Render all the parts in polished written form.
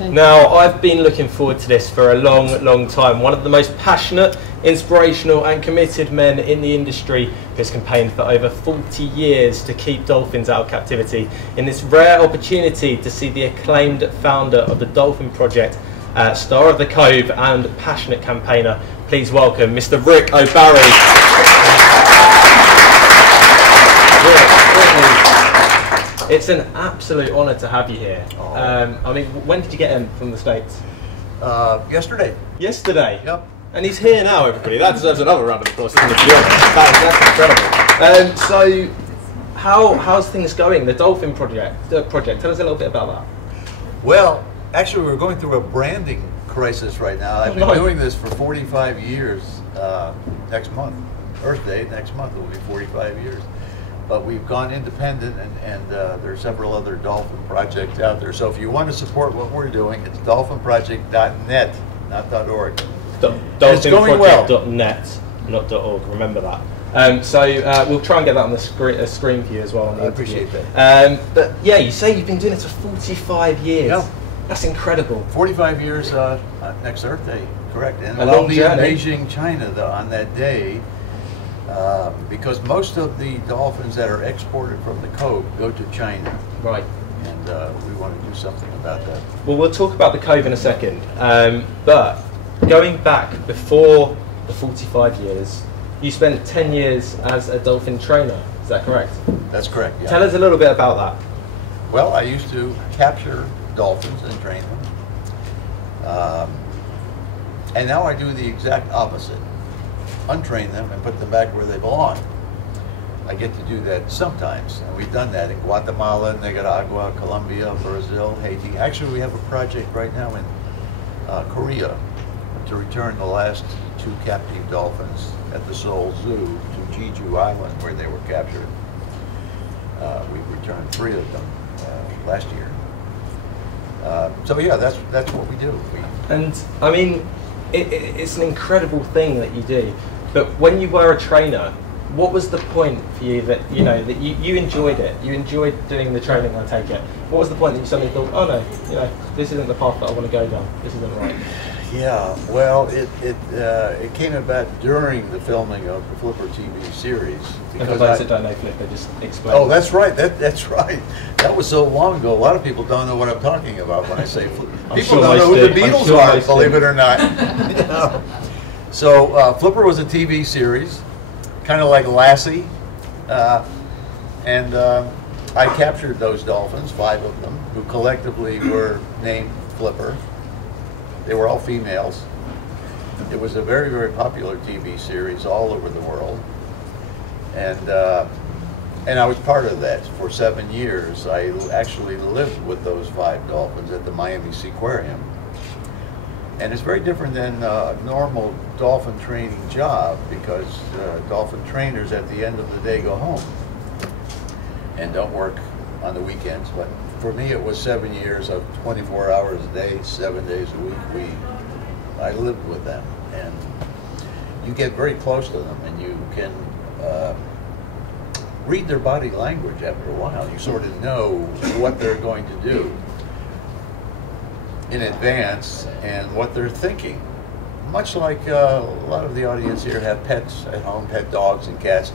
Now, I've been looking forward to this for a long time. One of the most passionate, inspirational and committed men in the industry who's campaigned for over 40 years to keep dolphins out of captivity. In this rare opportunity to see the acclaimed founder of the Dolphin Project, star of The Cove and passionate campaigner, please welcome Mr. Ric O'Barry. It's an absolute honour to have you here. I mean, when did you get him from the States? Yesterday. Yesterday? Yep. And he's here now, everybody. That deserves another round of applause. That's incredible. So, how's things going? The Dolphin Project. Tell us a little bit about that. Well, actually, we're going through a branding crisis right now. I've been doing this for 45 years. Next month, Earth Day, next month, it will be 45 years. But we've gone independent, and there are several other Dolphin projects out there. So if you want to support what we're doing, it's dolphinproject.net, not .org. Dolphinproject.net, not .org. Remember that. So we'll try and get that on the screen for you as well. I appreciate that. But yeah, you say you've been doing it for 45 years. Yeah. That's incredible. 45 years next Earth Day, correct. And I'll be in Beijing, China, on that day. Because most of the dolphins that are exported from the Cove go to China. Right. And we want to do something about that. Well, we'll talk about the Cove in a second. But going back before the 45 years, you spent 10 years as a dolphin trainer. Is that correct? That's correct, yeah. Tell us a little bit about that. Well, I used to capture dolphins and train them. And now I do the exact opposite. Untrain them and put them back where they belong. I get to do that sometimes, and we've done that in Guatemala, Nicaragua, Colombia, Brazil, Haiti. Actually, we have a project right now in Korea to return the last 2 captive dolphins at the Seoul Zoo to Jeju Island, where they were captured. We returned 3 of them last year. So yeah, that's what we do. And I mean, it's an incredible thing that you do. But when you were a trainer, what was the point for you that you enjoyed it? You enjoyed doing the training, I take it. What was the point that you suddenly thought, oh no, this isn't the path that I want to go down. This isn't right. Yeah, well, it came about during the filming of the Flipper TV series. And for those that don't know Flipper, just explain. Oh, that's right. That's right. That was so long ago. A lot of people don't know what I'm talking about when I say Flipper. People don't know who the Beatles are, believe it or not. So Flipper was a TV series, kind of like Lassie, and I captured those dolphins, 5 of them, who collectively were named Flipper. They were all females. It was a very, very popular TV series all over the world, and I was part of that for 7 years. I actually lived with those 5 dolphins at the Miami Seaquarium. And it's very different than a normal dolphin training job, because dolphin trainers at the end of the day go home and don't work on the weekends. But for me, it was 7 years of 24 hours a day, 7 days a week. I lived with them, and you get very close to them, and you can read their body language after a while. You sort of know what they're going to do in advance and what they're thinking. Much like a lot of the audience here have pets at home, pet dogs and cats,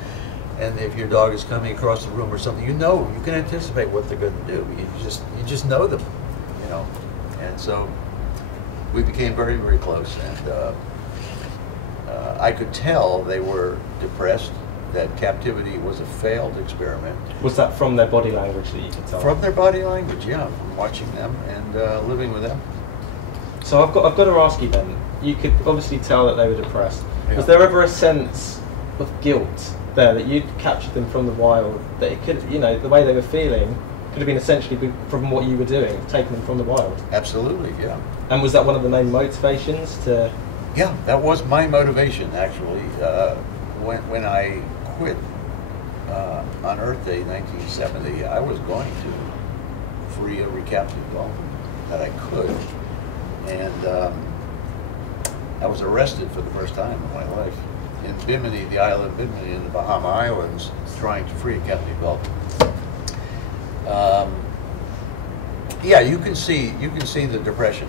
and if your dog is coming across the room or something, you can anticipate what they're going to do. You just know them, And so we became very, very close, and I could tell they were depressed, that captivity was a failed experiment. Was that from their body language that you could tell? From their body language, yeah, from watching them and living with them. So I've got to ask you then, you could obviously tell that they were depressed. Yeah. Was there ever a sense of guilt there that you'd captured them from the wild, that it could, the way they were feeling could have been essentially from what you were doing, taking them from the wild? Absolutely, yeah. And was that one of the main motivations to... Yeah, that was my motivation, actually. When I quit on Earth Day 1970, I was going to free every captive dolphin that I could. And I was arrested for the first time in my life in Bimini, the island Bimini in the Bahama Islands, trying to free a captive dolphin. Yeah, you can see the depression.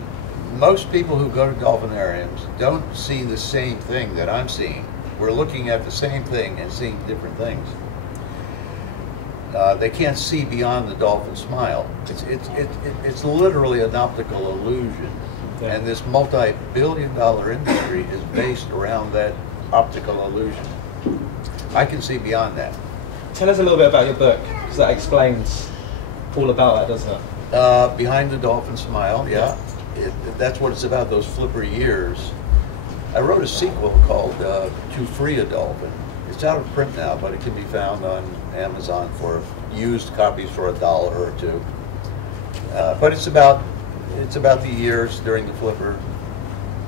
Most people who go to dolphinariums don't see the same thing that I'm seeing. We're looking at the same thing and seeing different things. They can't see beyond the dolphin smile. It's literally an optical illusion. Yeah. And this multi-billion-dollar industry is based around that optical illusion. I can see beyond that. Tell us a little bit about your book, because that explains all about that, doesn't it? Behind the Dolphin Smile, yeah. That's what it's about, those Flipper years. I wrote a sequel called To Free a Dolphin. It's out of print now, but it can be found on Amazon for used copies for $1 or $2. But it's about the years during the Flipper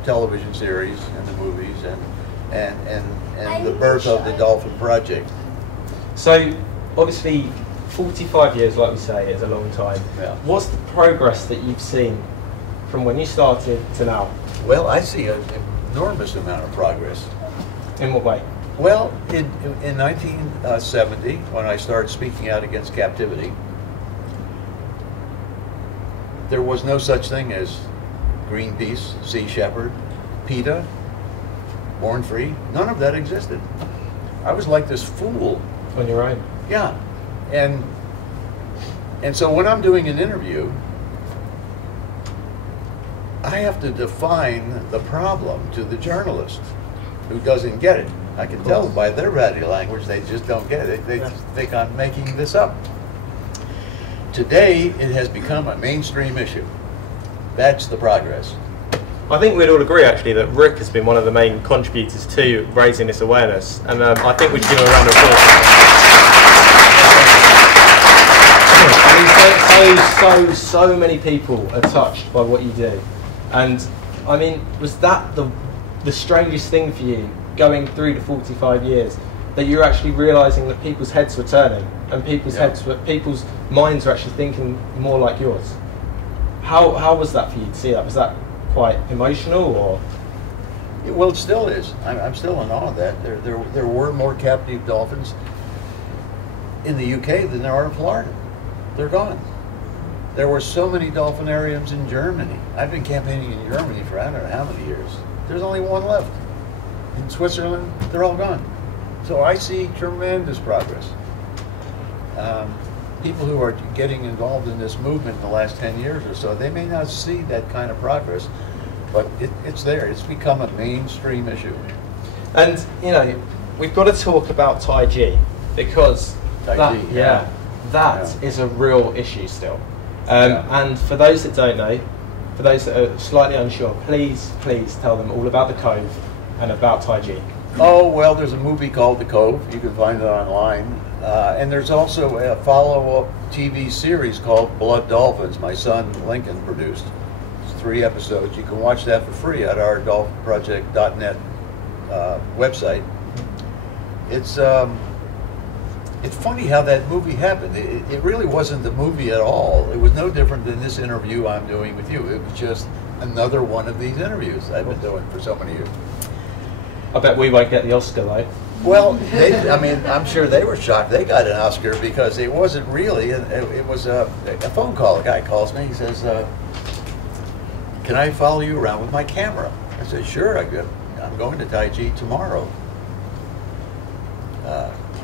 television series and the movies and the birth of the Dolphin Project. So obviously 45 years, like we say, is a long time. Yeah. What's the progress that you've seen from when you started to now? Well, I see an enormous amount of progress. In what way? Well, in 1970, when I started speaking out against captivity, there was no such thing as Greenpeace, Sea Shepherd, PETA, Born Free. None of that existed. I was like this fool. On your own? Yeah. And so when I'm doing an interview, I have to define the problem to the journalist who doesn't get it. I can tell by their body language they just don't get it. They think I'm making this up. Today, it has become a mainstream issue. That's the progress. I think we'd all agree, actually, that Ric has been one of the main contributors to raising this awareness, and I think we should give him a round of applause. I mean, so many people are touched by what you do, and I mean, was that the strangest thing for you, going through the 45 years, that you're actually realising that people's heads were turning, and people's minds were actually thinking more like yours? How was that for you to see that? Was that quite emotional, or? Well, it still is. I'm still in awe of that. There were more captive dolphins in the UK than there are in Florida. They're gone. There were so many dolphinariums in Germany. I've been campaigning in Germany for I don't know how many years. There's only one left. In Switzerland, they're all gone. So I see tremendous progress. People who are getting involved in this movement in the last 10 years or so, they may not see that kind of progress, but it's there. It's become a mainstream issue. And, you know, we've got to talk about Taiji, because that is a real issue still. And for those that don't know, for those that are slightly unsure, please tell them all about The Cove and about Taiji. Oh, well, there's a movie called The Cove. You can find it online. And there's also a follow-up TV series called Blood Dolphins, my son Lincoln produced. It's 3 episodes. You can watch that for free at our dolphinproject.net website. It's funny how that movie happened. It really wasn't the movie at all. It was no different than this interview I'm doing with you. It was just another one of these interviews I've been doing for so many years. I bet we won't get the Oscar, though. Well, I mean, I'm sure they were shocked they got an Oscar, because it wasn't really. It was a phone call. A guy calls me. He says, "Can I follow you around with my camera?" I said, "Sure." I'm going to Taiji tomorrow.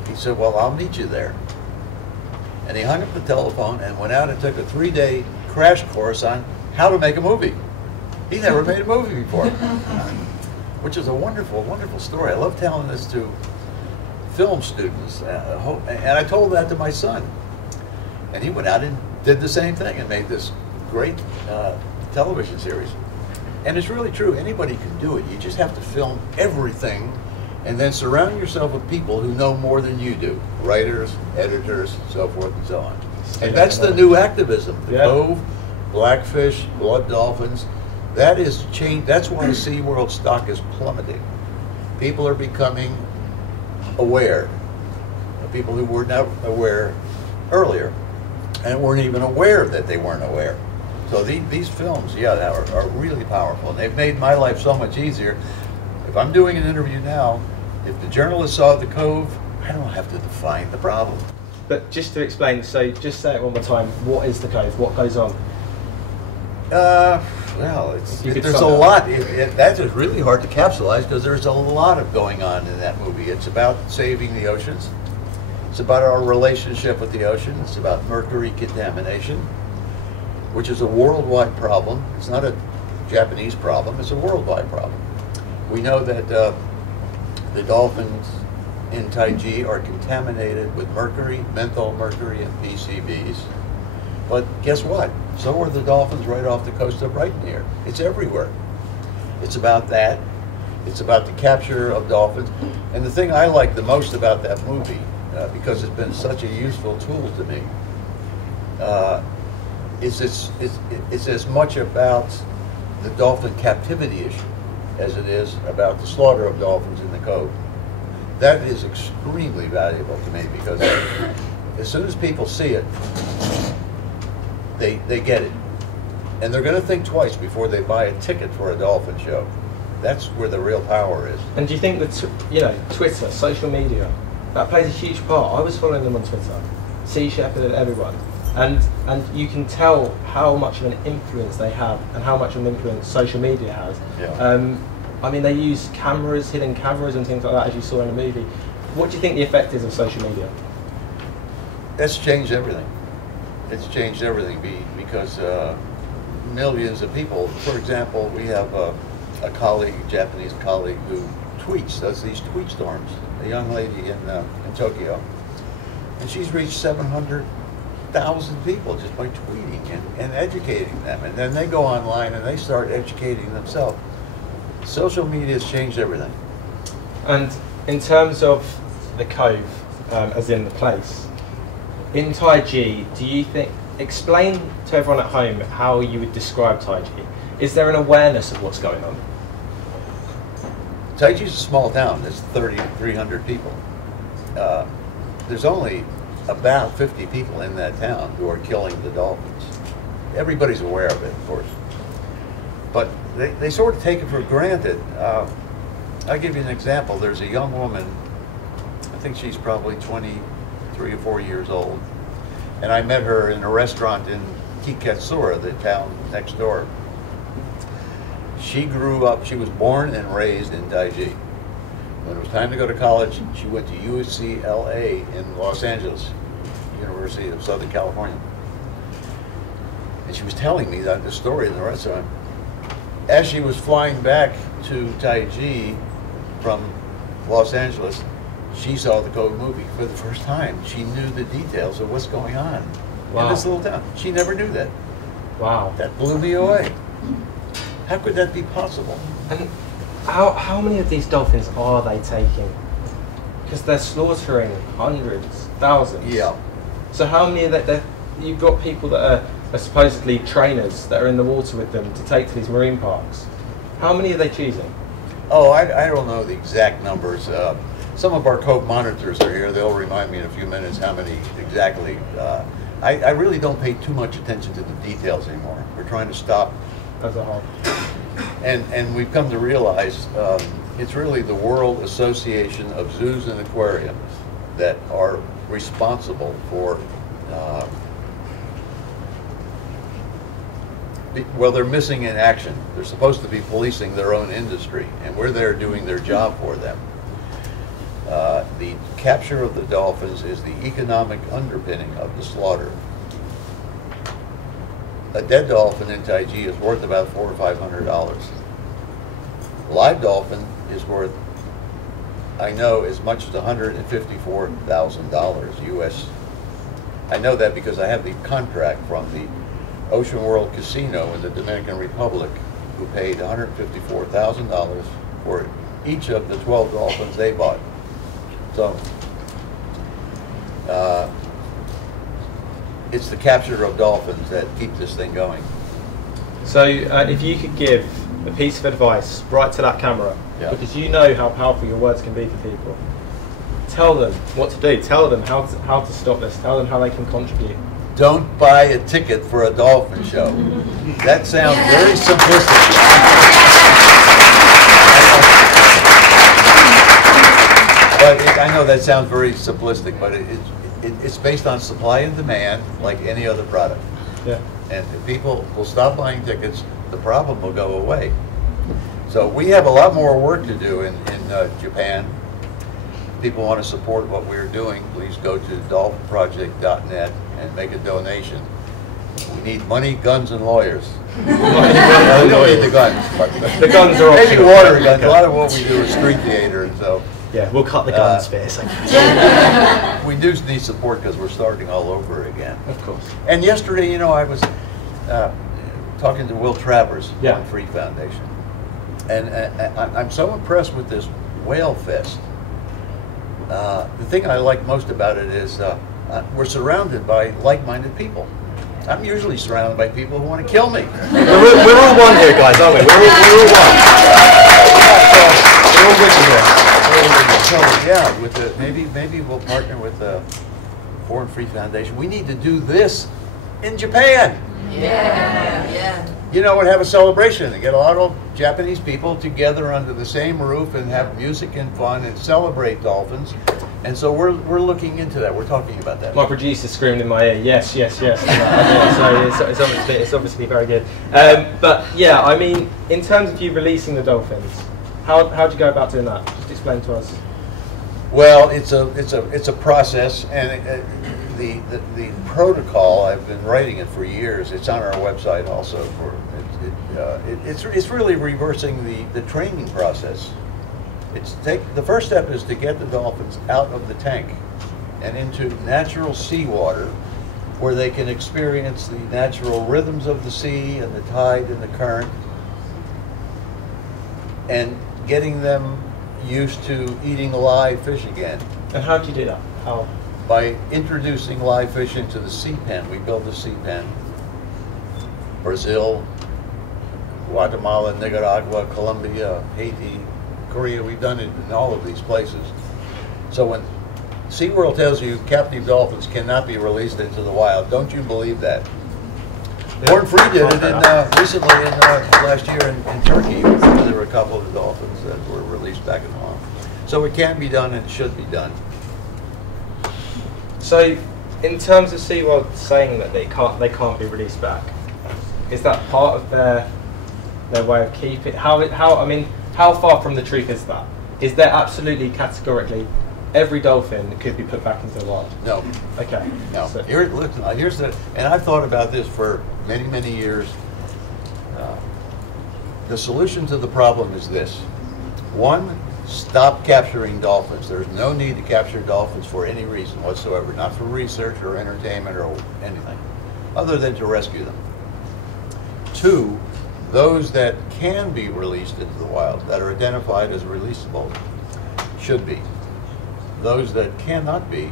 He said, "Well, I'll meet you there." And he hung up the telephone and went out and took a 3-day crash course on how to make a movie. He never made a movie before. Which is a wonderful, wonderful story. I love telling this to film students, and I told that to my son. And he went out and did the same thing and made this great television series. And it's really true. Anybody can do it. You just have to film everything and then surround yourself with people who know more than you do. Writers, editors, so forth and so on. And that's the new activism. The Cove, Blackfish, Blood Dolphins. That is change. That's why SeaWorld stock is plummeting. People are becoming aware. People who were not aware earlier, and weren't even aware that they weren't aware. So these films, are really powerful. And they've made my life so much easier. If I'm doing an interview now, if the journalist saw The Cove, I don't have to define the problem. But just to explain, so just say it one more time. What is The Cove? What goes on? Well, there's a lot. That is really hard to capsulize because there's a lot of going on in that movie. It's about saving the oceans. It's about our relationship with the ocean. It's about mercury contamination, which is a worldwide problem. It's not a Japanese problem. It's a worldwide problem. We know that the dolphins in Taiji are contaminated with mercury, menthol mercury, and PCBs. But guess what? So are the dolphins right off the coast of Brighton here. It's everywhere. It's about that. It's about the capture of dolphins. And the thing I like the most about that movie, because it's been such a useful tool to me, is it's as much about the dolphin captivity issue as it is about the slaughter of dolphins in the Cove. That is extremely valuable to me because as soon as people see it, they get it. And they're going to think twice before they buy a ticket for a dolphin show. That's where the real power is. And do you think that, Twitter, social media, that plays a huge part? I was following them on Twitter, Sea Shepherd and everyone. And you can tell how much of an influence they have and how much of an influence social media has. Yeah. I mean, they use cameras, hidden cameras and things like that, as you saw in the movie. What do you think the effect is of social media? It's changed everything. It's changed everything because millions of people, for example, we have a colleague, a Japanese colleague, who does these tweet storms, a young lady in Tokyo. And she's reached 700,000 people just by tweeting and educating them. And then they go online and they start educating themselves. Social media has changed everything. And in terms of the Cove, as in the place, in Taiji, do you think, explain to everyone at home how you would describe Taiji. Is there an awareness of what's going on? Taiji's a small town. There's 300 people. There's only about 50 people in that town who are killing the dolphins. Everybody's aware of it, of course. But they sort of take it for granted. I'll give you an example. There's a young woman, I think she's probably 23 or 4 years old, and I met her in a restaurant in Kikatsura, the town next door. She grew up, she was born and raised in Taiji. When it was time to go to college, she went to UCLA in Los Angeles, University of Southern California. And she was telling me that the story in the restaurant. As she was flying back to Taiji from Los Angeles, she saw the Cove movie for the first time. She knew the details of what's going on in this little town. She never knew that. Wow. That blew me away. How could that be possible? And how many of these dolphins are they taking? Because they're slaughtering hundreds, thousands. Yeah. So how many of that? You've got people that are supposedly trainers that are in the water with them to take to these marine parks. How many are they choosing? Oh, I don't know the exact numbers. Some of our Cove monitors are here. They'll remind me in a few minutes how many exactly. I really don't pay too much attention to the details anymore. We're trying to stop. As a whole. And we've come to realize it's really the World Association of Zoos and Aquariums that are responsible for, well, they're missing in action. They're supposed to be policing their own industry, and we're there doing their job for them. The capture of the dolphins is the economic underpinning of the slaughter. A dead dolphin in Taiji is worth about $400 or $500. A live dolphin is worth, I know, as much as $154,000 US. I know that because I have the contract from the Ocean World Casino in the Dominican Republic, who paid $154,000 for each of the 12 dolphins they bought. So, it's the capture of dolphins that keep this thing going. So if you could give a piece of advice right to that camera, because you know how powerful your words can be for people, tell them what to do, tell them how to stop this, tell them how they can contribute. Don't buy a ticket for a dolphin show. That sounds very simplistic. But I know that sounds very simplistic, but it's based on supply and demand like any other product. Yeah. And if people will stop buying tickets, the problem will go away. So we have a lot more work to do in Japan. If people want to support what we're doing, please go to dolphinproject.net and make a donation. We need money, guns, and lawyers. We don't need the guns. But the guns are maybe water guns. A lot of what we do is street theater, and so. Yeah, we'll cut the guns first. We do need support because we're starting all over again. Of course. And yesterday, you know, I was talking to Will Travers on Free Foundation, and I'm so impressed with this WhaleFest. The thing I like most about it is we're surrounded by like-minded people. I'm usually surrounded by people who want to kill me. We're all one here, guys, aren't we? We're all one. We're all with you here. So yeah, with the, maybe we'll partner with the Foreign Free Foundation. We need to do this in Japan. Yeah. You know, and have a celebration and get a lot of Japanese people together under the same roof and have music and fun and celebrate dolphins. And so we're looking into that. We're talking about that. My producer screamed in my ear, yes. So it's obviously very good. But yeah, I mean, in terms of you releasing the dolphins, how do you go about doing that? Just explain to us. Well, it's a process, and the protocol, I've been writing it for years. It's on our website also. It's really reversing the training process. The first step is to get the dolphins out of the tank and into natural seawater, where they can experience the natural rhythms of the sea and the tide and the current, and getting them used to eating live fish again. And how do you do that? How? By introducing live fish into the sea pen. We build a sea pen. Brazil, Guatemala, Nicaragua, Colombia, Haiti, Korea, we've done it in all of these places. So when SeaWorld tells you captive dolphins cannot be released into the wild, don't you believe that? Born Free did it recently last year in Turkey. There were a couple of the dolphins that were released back in Hong Kong. So it can be done and it should be done. So, in terms of SeaWorld saying that they can't be released back, is that part of their way of keeping? How far from the truth is that? Is there absolutely categorically every dolphin could be put back into the wild? No. Okay. No. So. Here's the, and I've thought about this for many years. The solution to the problem is this: one, stop capturing dolphins. There's no need to capture dolphins for any reason whatsoever, not for research or entertainment or anything, other than to rescue them. Two, those that can be released into the wild, that are identified as releasable, should be. Those that cannot be,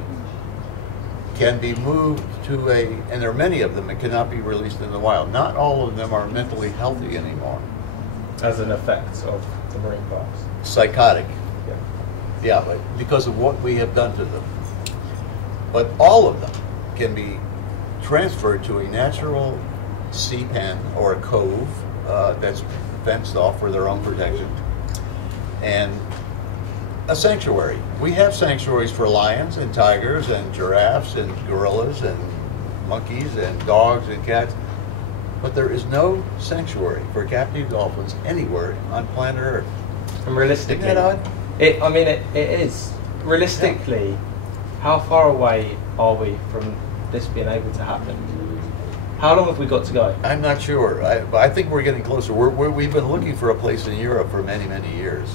can be moved to and there are many of them that cannot be released in the wild. Not all of them are mentally healthy anymore. As an effect of the marine parks. Psychotic. Yeah, but because of what we have done to them. But all of them can be transferred to a natural sea pen or a cove that's fenced off for their own protection. And a sanctuary. We have sanctuaries for lions and tigers and giraffes and gorillas and monkeys and dogs and cats, but there is no sanctuary for captive dolphins anywhere on planet Earth. And realistically, isn't that odd? It is. Realistically, how far away are we from this being able to happen? How long have we got to go? I'm not sure. I think we're getting closer. We've been looking for a place in Europe for many years.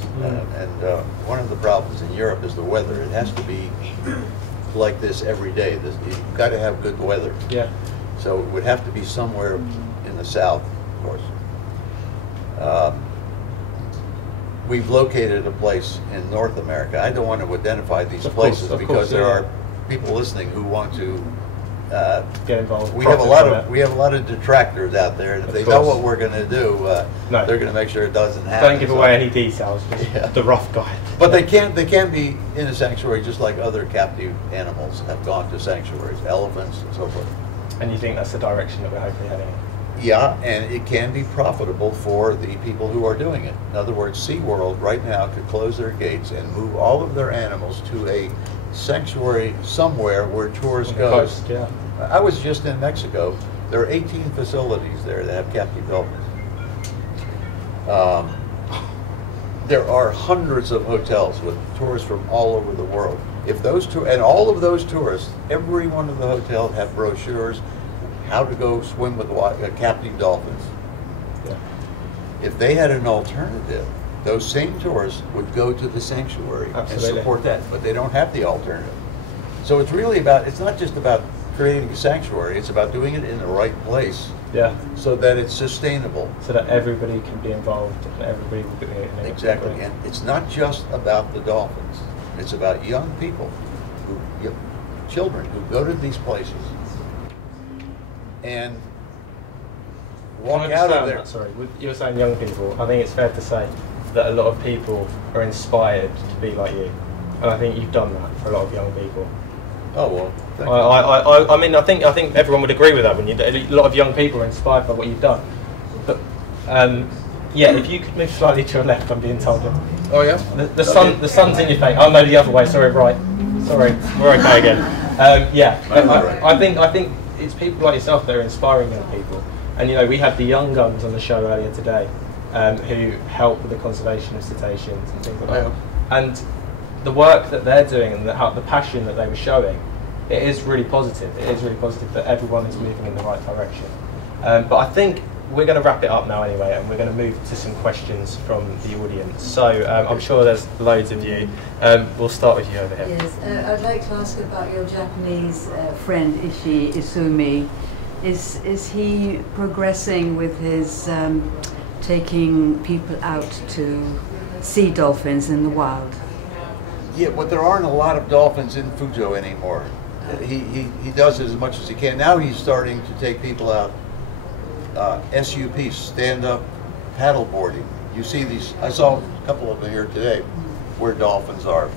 One of the problems in Europe is the weather. It has to be like this every day. You've got to have good weather. Yeah. So it would have to be somewhere in the south, of course. We've located a place in North America. I don't want to identify these places because there are people listening who want to get involved. We have a lot of detractors out there, and if they know what we're going to do, they're going to make sure it doesn't happen. Don't give away any details. Just the rough guide. But they can be in a sanctuary just like other captive animals have gone to sanctuaries, elephants and so forth. And you think that's the direction that we're hopefully heading in? Yeah, and it can be profitable for the people who are doing it. In other words, SeaWorld right now could close their gates and move all of their animals to a sanctuary somewhere where tourists go. Yeah. I was just in Mexico There are 18 facilities there that have captive dolphins. There are hundreds of hotels with tourists from all over the world. If those and all of those tourists, every one of the hotels have brochures how to go swim with captive dolphins. Yeah. If they had an alternative, those same tourists would go to the sanctuary Absolutely. and support that, but they don't have the alternative. So it's really about, it's not just about creating a sanctuary, it's about doing it in the right place. Yeah. So that it's sustainable. So that everybody can be involved and everybody will be in it. Exactly. And it's not just about the dolphins. It's about young people, children who go to these places and walk out of there. Sorry, you're saying young people. I think it's fair to say that a lot of people are inspired to be like you. And I think you've done that for a lot of young people. Oh, well, thank I mean, I think everyone would agree with that. When a lot of young people are inspired by what you've done. But yeah, if you could move slightly to your left, I'm being told. Oh yeah. The sun's in your face. Oh no, the other way. Sorry, right. Sorry, we're okay again. Yeah, I think it's people like yourself that are inspiring young people. And you know, we had the young guns on the show earlier today, who help with the conservation of cetaceans and things like that. And the work that they're doing and the passion that they were showing, it is really positive. It is really positive that everyone is moving in the right direction. But I think we're going to wrap it up now anyway, and we're going to move to some questions from the audience. So I'm sure there's loads of you. We'll start with you over here. Yes, I'd like to ask about your Japanese friend Ishi Izumi. Is he progressing with his taking people out to see dolphins in the wild? Yeah, but there aren't a lot of dolphins in Fujo anymore. He does it as much as he can. Now he's starting to take people out, SUP, stand-up paddle boarding. You see these, I saw a couple of them here today, where dolphins are.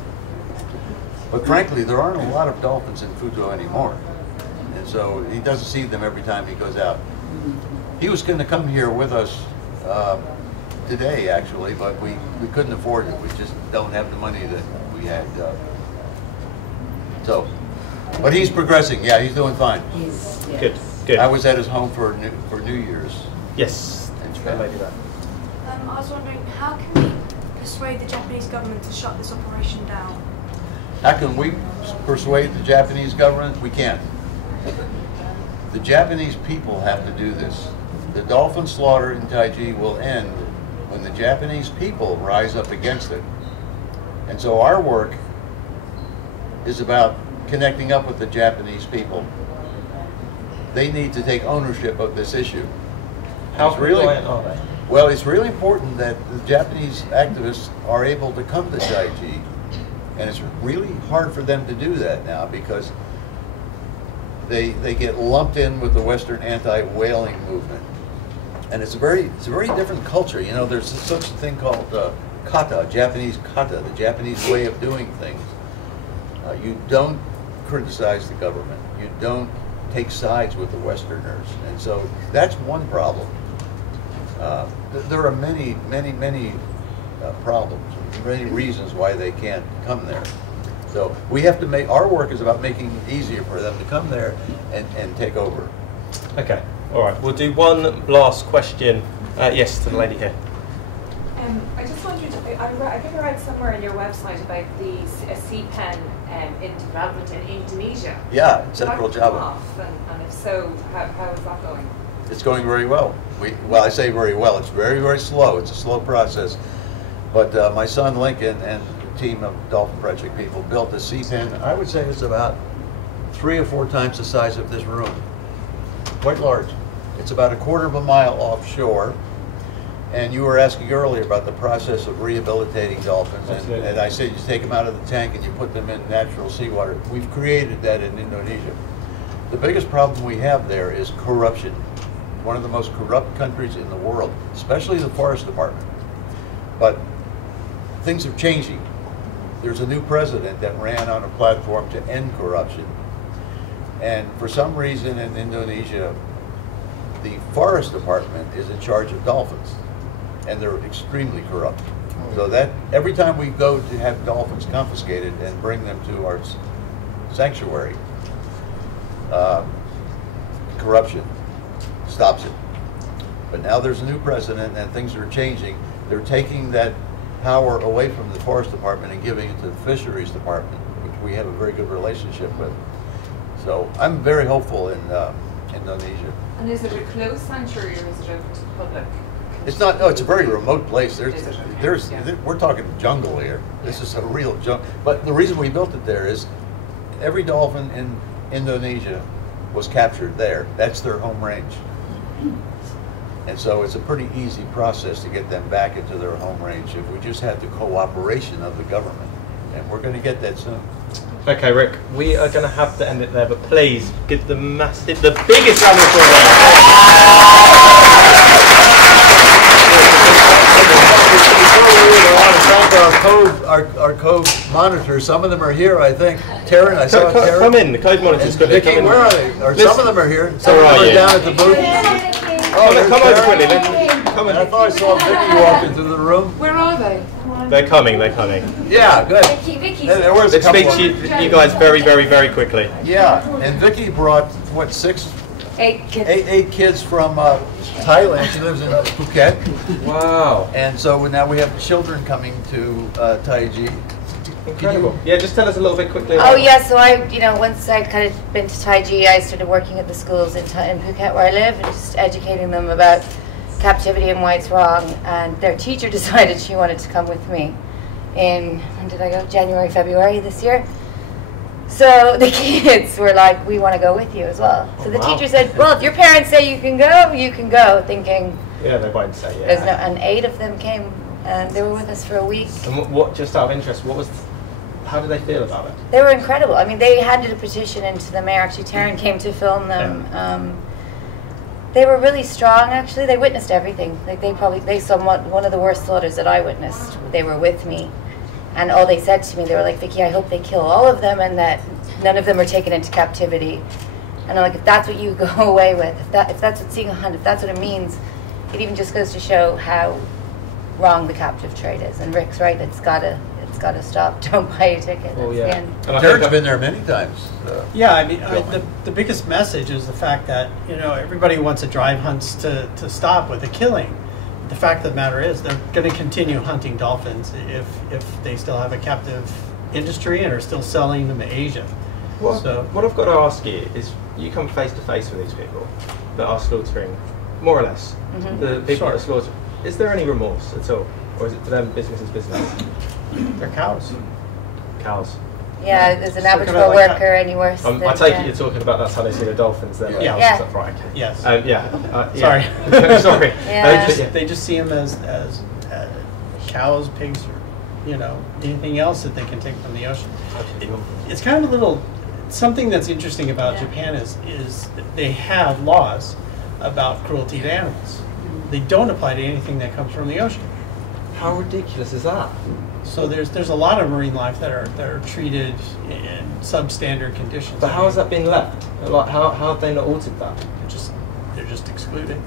But frankly, there aren't a lot of dolphins in Fujo anymore. And so he doesn't see them every time he goes out. He was going to come here with us today, actually, but we couldn't afford it. We just don't have the money that we had. But he's progressing. Yeah, he's doing fine. Yes. Good. I was at his home for New Year's. Yes. I was wondering, how can we persuade the Japanese government to shut this operation down? How can we persuade the Japanese government? We can't. The Japanese people have to do this. The dolphin slaughter in Taiji will end when the Japanese people rise up against it. And so our work is about connecting up with the Japanese people. They need to take ownership of this issue. How reliant are they? Well, it's really important that the Japanese activists are able to come to Taiji, and it's really hard for them to do that now because they get lumped in with the Western anti-whaling movement, and it's a very different culture. You know, there's such a thing called kata, Japanese kata, the Japanese way of doing things. You don't criticize the government. You don't take sides with the Westerners, and so that's one problem. There are many problems, many reasons why they can't come there. So we have to make, our work is about making it easier for them to come there and take over. Okay, all right. We'll do one last question. Yes, to the lady here. I just wondered, I think I read somewhere on your website about a sea pen in development in Indonesia. Yeah, Central Java. And if so, how is that going? It's going very well. Well, I say very well. It's very slow. It's a slow process. But my son Lincoln and the team of Dolphin Project people built a sea pen. I would say it's about 3 or 4 times the size of this room. Quite large. It's about a quarter of a mile offshore. And you were asking earlier about the process of rehabilitating dolphins, and I said you take them out of the tank and you put them in natural seawater. We've created that in Indonesia. The biggest problem we have there is corruption. One of the most corrupt countries in the world, especially the Forest Department. But things are changing. There's a new president that ran on a platform to end corruption. And for some reason in Indonesia, the Forest Department is in charge of dolphins. And they're extremely corrupt. So that every time we go to have dolphins confiscated and bring them to our sanctuary, corruption. stops it. But now there's a new president and things are changing. They're taking that power away from the Forest Department and giving it to the Fisheries Department, which we have a very good relationship with. So I'm very hopeful in Indonesia. And is it a closed sanctuary or is it open to the public? It's not. No, it's a very remote place. We're talking jungle here. This is a real jungle. But the reason we built it there is every dolphin in Indonesia was captured there. That's their home range. And so it's a pretty easy process to get them back into their home range if we just had the cooperation of the government. And we're going to get that soon. Okay, Rick, we are going to have to end it there, but please give the biggest round of applause. Our Cove monitors, some of them are here, I think. Taryn, I saw Taryn. Come in, the Cove monitors. Vicky, where are they? Some of them are here. Some of them are down at the booth. Oh, come over quickly. Come in. I thought I saw Vicky walking through the room. Where are they? They're coming. Yeah, good. Vicky. Let's speak to you guys very, very, very quickly. Yeah, and Vicky brought, what, 8 kids. Eight kids from Thailand. She lives in Phuket. Wow. And so now we have children coming to Taiji. Incredible. Yeah, just tell us a little bit quickly. Oh yeah, so once I'd kind of been to Taiji, I started working at the schools in Phuket where I live and just educating them about captivity and why it's wrong. And their teacher decided she wanted to come with me in, when did I go? January, February this year. So the kids were like, we want to go with you as well. So the teacher said, well, if your parents say you can go, thinking. Yeah, they might say, yeah. There's no, and 8 of them came and they were with us for a week. And what, just out of interest, how did they feel about it? They were incredible. I mean, they handed a petition into the mayor. Actually, Taryn came to film them. Yeah. They were really strong, actually. They witnessed everything. Like they saw one of the worst slaughters that I witnessed. They were with me. And all they said to me, they were like, Vicky, I hope they kill all of them and that none of them are taken into captivity. And I'm like, if that's what you go away with, if that's what seeing a hunt, if that's what it means, it even just goes to show how wrong the captive trade is. And Rick's right, it's gotta stop. Don't buy a ticket. Oh, That's yeah. the end. Taryn's been there many times. Yeah, I mean, the biggest message is the fact that, everybody wants to drive hunts to stop with the killing. The fact of the matter is they're going to continue hunting dolphins if they still have a captive industry and are still selling them to Asia. What I've got to ask you is, you come face to face with these people that are slaughtering, more or less, the people that are slaughtering. Is there any remorse at all? Or is it to them business is business? They're cows. Cows. Yeah, there's an Just look at abattoir it like worker any worse. I take it you're talking about that's how they see the dolphins then. Yeah. Yeah. That's right. Okay. Yes. Yeah. Sorry. Sorry. Yeah. They just see them as cows, pigs, or anything else that they can take from the ocean. It's kind of something that's interesting about Japan is that they have laws about cruelty to animals. They don't apply to anything that comes from the ocean. How ridiculous is that? So there's a lot of marine life that are treated in substandard conditions. But how has that been left? Like how have they not altered that? They're just excluded.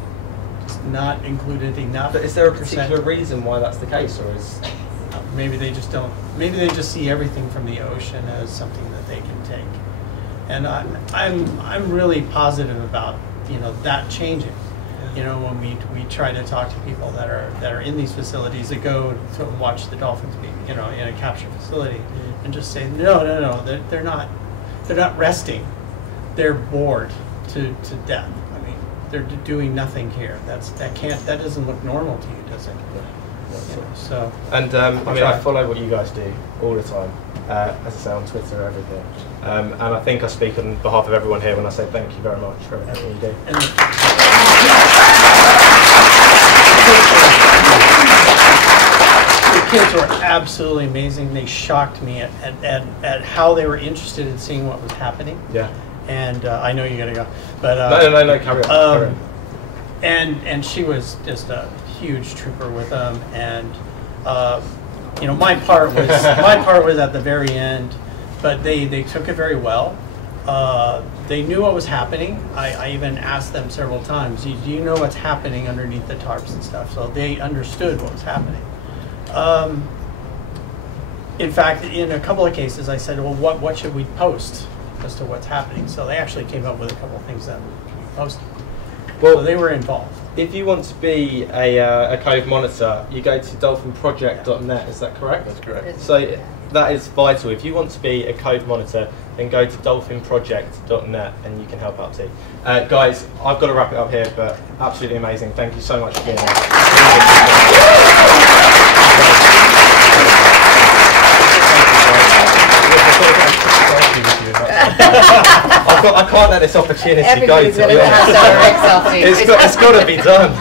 Just not included enough. But is there a particular reason why that's the case, or is maybe they just don't? Maybe they just see everything from the ocean as something that they can take. And I'm really positive about that changing. When we try to talk to people that are in these facilities that go to watch the dolphins be in a capture facility, and just say no, they're not resting, they're bored to death. I mean, they're doing nothing here. That doesn't look normal to you, does it? So. And I follow what you guys do all the time, as I say, on Twitter, everything. And I think I speak on behalf of everyone here when I say thank you very much for everything you do. The kids were absolutely amazing. They shocked me at how they were interested in seeing what was happening. Yeah. And I know you gotta go, but no, carry on. And she was just a huge trooper with them, and my part was at the very end, but they took it very well. They knew what was happening. I even asked them several times, do you know what's happening underneath the tarps and stuff? So they understood what was happening. In fact, in a couple of cases, I said, well, what should we post as to what's happening? So they actually came up with a couple of things that we posted. Well, so they were involved. If you want to be a Cove monitor, you go to dolphinproject.net, is that correct? That's correct. So that is vital. If you want to be a Cove monitor, then go to dolphinproject.net and you can help out too. Guys, I've got to wrap it up here, but absolutely amazing. Thank you so much for being here. I can't let this opportunity go. Everybody's going to have to have a Ric selfie. It's got to be done.